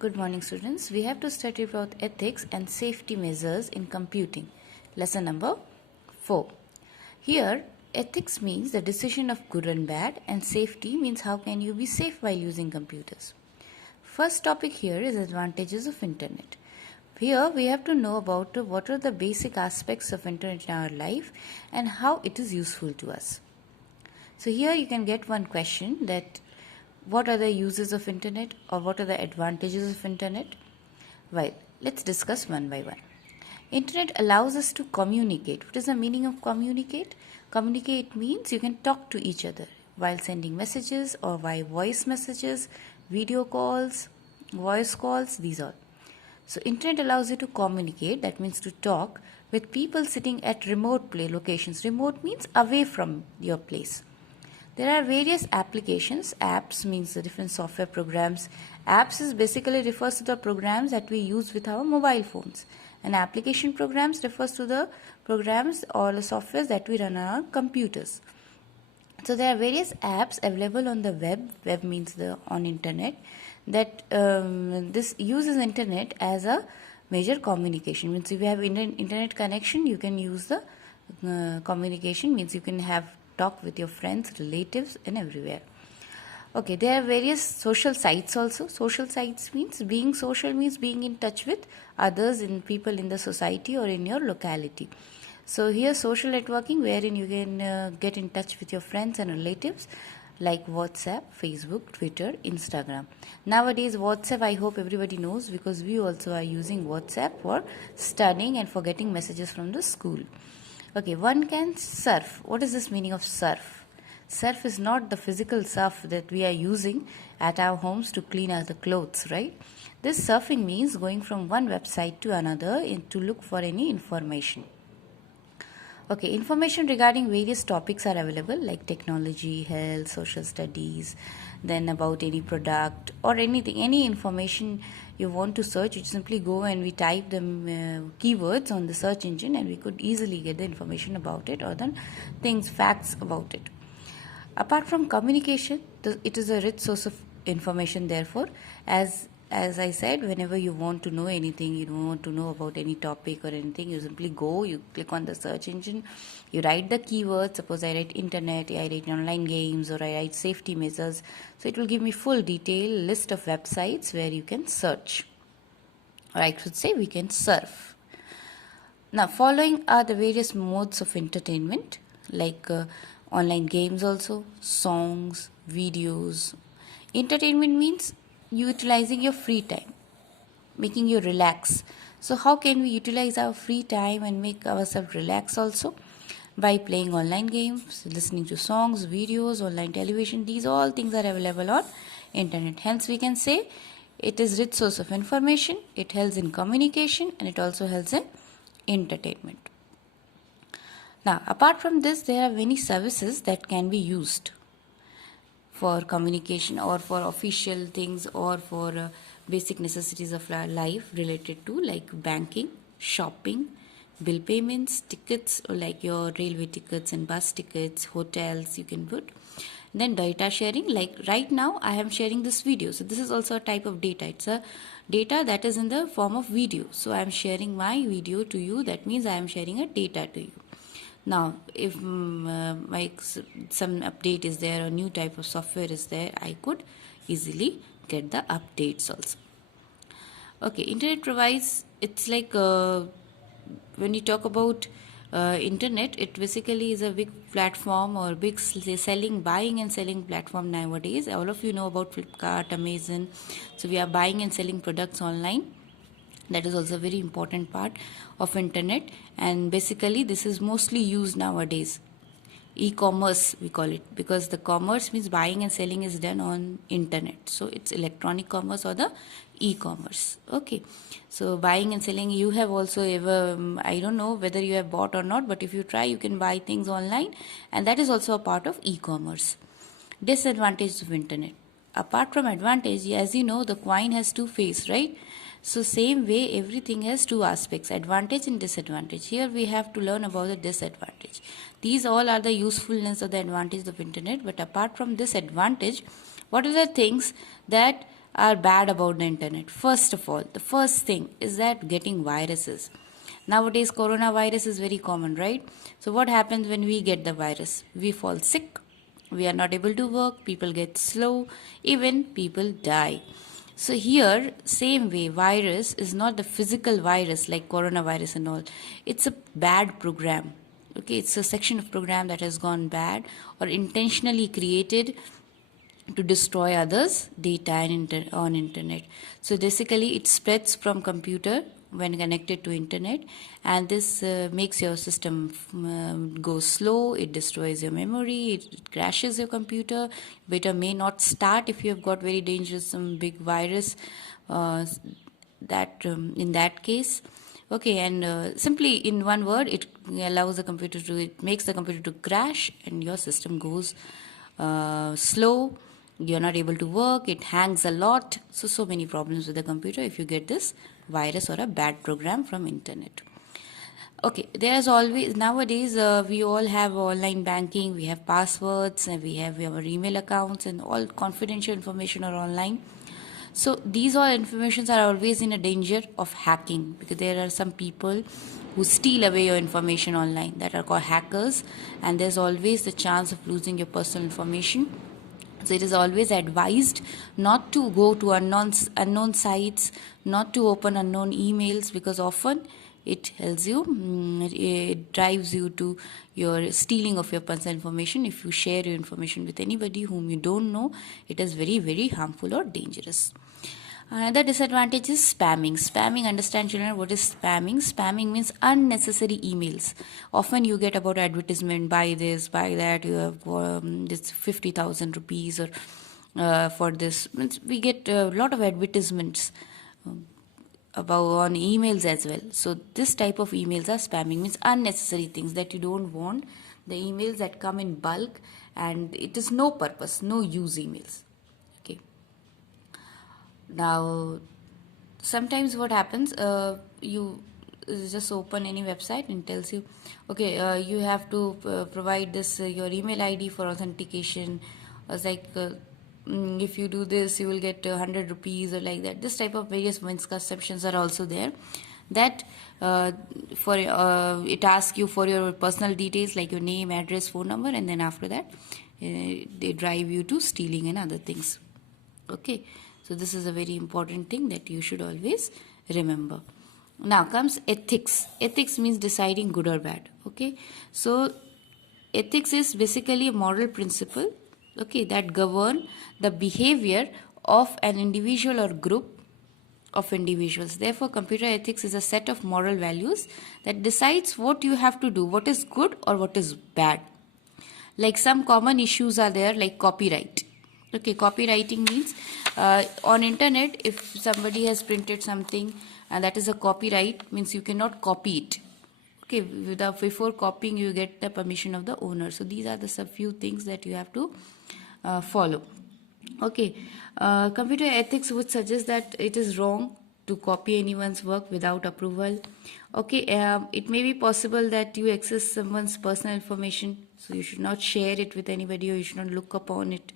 Good morning, students. We have to study about ethics and safety measures in computing. Lesson number 4. Here, ethics means the decision of good and bad, and safety means how can you be safe while using computers. First topic here is advantages of internet. Here we have to know about what are the basic aspects of internet in our life and how it is useful to us. So here you can get one question that what are the uses of internet or what are the advantages of internet? Well, let's discuss one by one. Internet allows us to communicate. What is the meaning of communicate? Communicate means you can talk to each other while sending messages or by voice messages, video calls, voice calls, these are. So internet allows you to communicate, that means to talk with people sitting at remote locations. Remote means away from your place. There are various applications. Apps means the different software programs. Apps is basically refers to the programs that we use with our mobile phones. And application programs refers to the programs or the softwares that we run on our computers. So there are various apps available on the web. Web means the on internet. That this uses internet as a major communication. Means if you have internet connection, you can use the communication. Means you can have talk with your friends, relatives, and everywhere. Okay, there are various social sites also. Social sites means being social means being in touch with others and people in the society or in your locality. So here social networking wherein you can get in touch with your friends and relatives like WhatsApp, Facebook, Twitter, Instagram. Nowadays WhatsApp I hope everybody knows because we also are using WhatsApp for studying and for getting messages from the school. Okay, one can surf. What is this meaning of surf? Surf is not the physical surf that we are using at our homes to clean our clothes, right? This surfing means going from one website to another to look for any information. Okay, information regarding various topics are available like technology, health, social studies, then about any product or anything, any information you want to search, you simply go and we type the keywords on the search engine and we could easily get the information about it or the things, facts about it. Apart from communication, it is a rich source of information therefore, as I said, whenever you want to know anything, you don't want to know about any topic or anything, you simply go, you click on the search engine, you write the keywords. Suppose I write internet, I write online games, or I write safety measures. So it will give me full detailed list of websites where you can search. Or I should say we can surf. Now following are the various modes of entertainment like online games also, songs, videos. Entertainment means utilizing your free time, making you relax. So how can we utilize our free time and make ourselves relax also? By playing online games, listening to songs, videos, online television. These all things are available on internet. Hence we can say it is rich source of information, it helps in communication, and it also helps in entertainment. Now apart from this, there are many services that can be used for communication or for official things or for basic necessities of life related to like banking, shopping, bill payments, tickets like your railway tickets and bus tickets, hotels you can put. Then data sharing, like right now I am sharing this video, so this is also a type of data. It's a data that is in the form of video, so I am sharing my video to you. That means I am sharing a data to you. Now if some update is there or new type of software is there, I could easily get the updates also. Okay, internet provides, it's like when you talk about internet, it basically is a big platform or big buying and selling platform nowadays. All of you know about Flipkart, Amazon. So we are buying and selling products online. That is also a very important part of internet, and basically this is mostly used nowadays. E-commerce we call it, because the commerce means buying and selling is done on internet, so it's electronic commerce or the e-commerce. Okay, so buying and selling, you have also ever I don't know whether you have bought or not, but if you try, you can buy things online, and that is also a part of e-commerce. Disadvantages of internet. Apart from advantage, as you know, the coin has two faces, right? So same way everything has two aspects, advantage and disadvantage. Here we have to learn about the disadvantage. These all are the usefulness of the advantage of internet, but apart from this advantage, what are the things that are bad about the internet? First of all, the first thing is that getting viruses. Nowadays, coronavirus is very common, right? So, what happens when we get the virus? We fall sick, we are not able to work, people get slow, even people die. So, here, same way, virus is not the physical virus like coronavirus and all, it's a bad program. Okay, it's a section of program that has gone bad or intentionally created to destroy others data on internet. So basically it spreads from computer when connected to internet, and this makes your system go slow, it destroys your memory, it crashes your computer. Beta may not start if you have got very dangerous some big virus, that in that case. Okay, and simply in one word, it allows the computer to, it makes the computer to crash, and your system goes slow. You're not able to work. It hangs a lot. So many problems with the computer if you get this virus or a bad program from internet. Okay, there's always nowadays we all have online banking. We have passwords, and we have our email accounts, and all confidential information are online. So these all informations are always in a danger of hacking, because there are some people who steal away your information online that are called hackers, and there's always the chance of losing your personal information. So it is always advised not to go to unknown sites, not to open unknown emails, because often it tells you, it drives you to your stealing of your personal information. If you share your information with anybody whom you don't know, it is very, very harmful or dangerous. Another disadvantage is spamming. Spamming, understand children what is spamming? Spamming means unnecessary emails. Often you get about advertisement, buy this, buy that, you have this 50,000 rupees or for this. We get a lot of advertisements about on emails as well. So this type of emails are spamming, means unnecessary things that you don't want. The emails that come in bulk and it is no purpose, no use emails. Okay. Now, sometimes what happens, you just open any website and tells you, okay, you have to provide this your email ID for authentication. It's like if you do this, you will get 100 rupees or like that. This type of various misconceptions are also there. That for it asks you for your personal details like your name, address, phone number, and then after that they drive you to stealing and other things. Okay. So this is a very important thing that you should always remember. Now comes ethics. Ethics means deciding good or bad. Okay. So ethics is basically a moral principle, okay, that govern the behavior of an individual or group of individuals. Therefore, computer ethics is a set of moral values that decides what you have to do, what is good or what is bad. Like some common issues are there, like copyright. Okay, copywriting means on internet, if somebody has printed something and that is a copyright, means you cannot copy it. Okay, before copying you get the permission of the owner. So these are the few things that you have to follow. Okay, computer ethics would suggest that it is wrong to copy anyone's work without approval. Okay, it may be possible that you access someone's personal information, so you should not share it with anybody or you should not look upon it.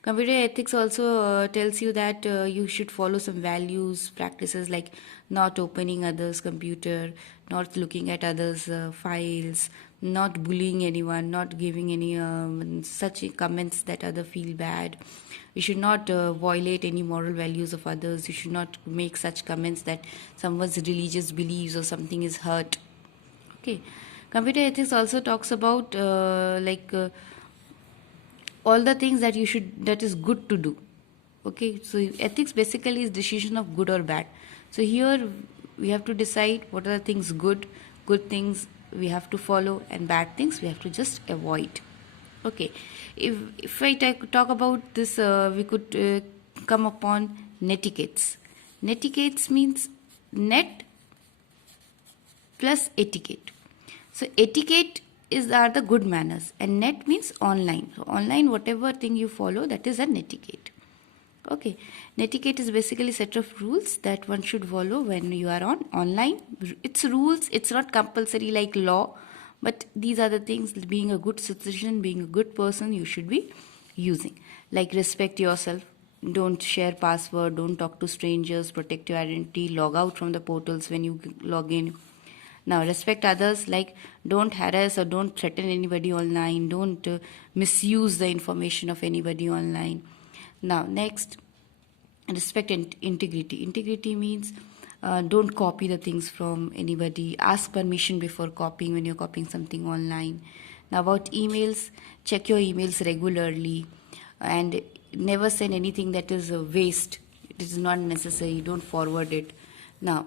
Computer ethics also tells you that you should follow some values, practices like not opening others' computer, not looking at others' files, not bullying anyone, not giving any such comments that other feel bad. You should not violate any moral values of others. You should not make such comments that someone's religious beliefs or something is hurt. Okay. Computer ethics also talks about all the things that you should, that is good to do. Okay, so ethics basically is decision of good or bad. So here we have to decide what are the things good things we have to follow, and bad things we have to just avoid. Okay, if I talk about this, we could come upon netiquettes. Netiquettes means net plus etiquette. So etiquette are the good manners, and net means online. So online, whatever thing you follow, that is a netiquette. Okay, netiquette is basically a set of rules that one should follow when you are on online. It's rules, it's not compulsory like law, but these are the things, being a good citizen, being a good person, you should be using. Like respect yourself. don't share password, don't talk to strangers, protect your identity, log out from the portals when you log in. Now, respect others, like don't harass or don't threaten anybody online, don't misuse the information of anybody online. Now, next, respect and integrity. Integrity means don't copy the things from anybody. Ask permission before copying when you're copying something online. Now, about emails, check your emails regularly and never send anything that is a waste. It is not necessary. Don't forward it. Now,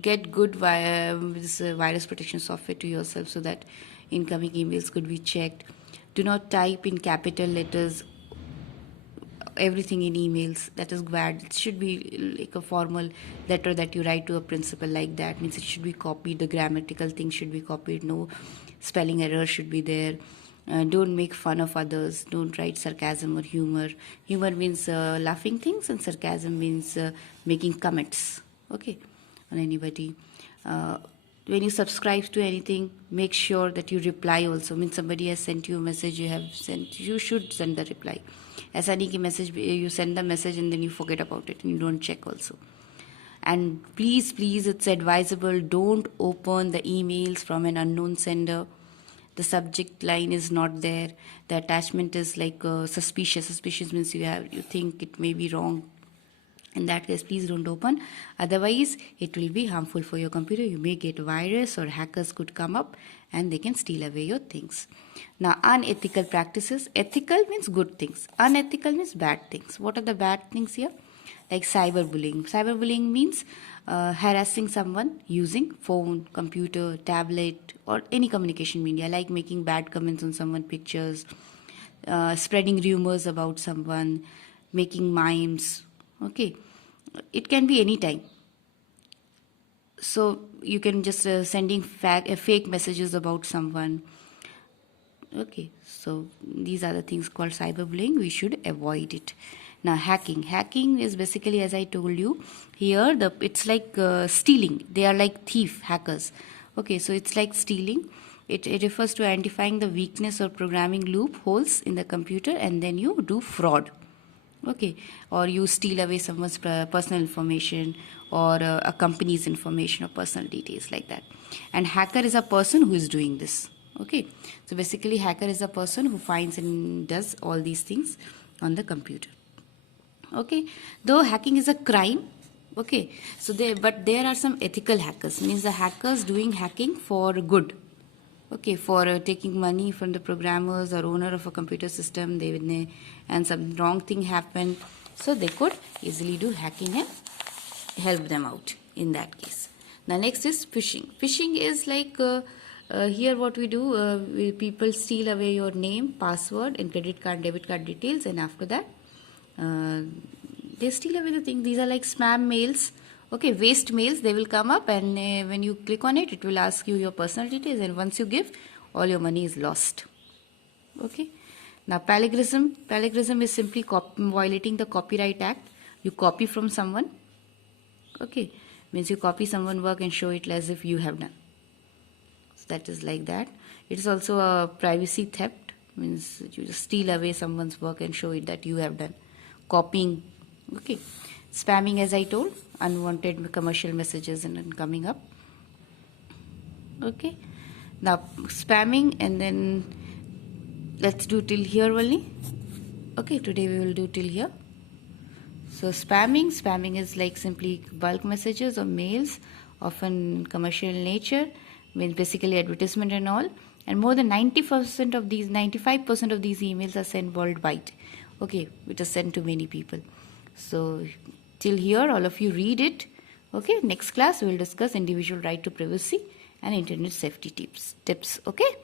get good virus protection software to yourself so that incoming emails could be checked. Do not type in capital letters everything in emails. That is bad. It should be like a formal letter that you write to a principal, like that means it should be copied, the grammatical things should be copied, no spelling error should be there. Don't make fun of others, don't write sarcasm or humor. Humor means laughing things, and sarcasm means making comments, okay, on anybody. When you subscribe to anything, make sure that you reply also. Means somebody has sent you a message, you should send the reply. ऐसा नहीं कि message you send the message and then you forget about it and you don't check also. And please, it's advisable, don't open the emails from an unknown sender. The subject line is not there. The attachment is like suspicious. Suspicious means you think it may be wrong. In that case, please don't open. Otherwise, it will be harmful for your computer. You may get a virus or hackers could come up and they can steal away your things. Now, unethical practices. Ethical means good things. Unethical means bad things. What are the bad things here? Like cyberbullying. Cyberbullying means harassing someone using phone, computer, tablet, or any communication media, like making bad comments on someone's pictures, spreading rumors about someone, making mimes. Okay, it can be any time. So you can just sending fake messages about someone. Okay, so these are the things called cyberbullying. We should avoid it. Now, hacking is basically, as I told you here, it's like stealing. They are like hackers. Okay, so it's like stealing. It refers to identifying the weakness or programming loopholes in the computer, and then you do fraud. Okay, or you steal away someone's personal information or a company's information or personal details, like that. And hacker is a person who is doing this. Okay, so basically hacker is a person who finds and does all these things on the computer. Okay, though hacking is a crime. Okay, so but there are some ethical hackers, means the hackers doing hacking for good. Okay, for taking money from the programmers or owner of a computer system, and some wrong thing happened, so they could easily do hacking and help them out in that case. Now, next is phishing. Phishing is like here what we do, people steal away your name, password, and credit card, debit card details, and after that they steal away the thing. These are like spam mails. Okay, waste mails, they will come up, and when you click on it, it will ask you your personal details, and once you give, all your money is lost. Okay. Now, plagiarism. Plagiarism is simply violating the Copyright Act. You copy from someone. Okay, means you copy someone's work and show it as if you have done. So that is like that. It is also a privacy theft. Means you just steal away someone's work and show it that you have done. Copying. Okay. Spamming, as I told, unwanted commercial messages and coming up. Okay. Now, spamming, and then let's do till here only. Okay, today we will do till here. So spamming is like simply bulk messages or mails, often commercial in nature, means basically advertisement and all. And more than 95% of these emails are sent worldwide. Okay, which are sent to many people. So till here, all of you read it. Okay, next class we will discuss individual right to privacy and internet safety tips. Okay.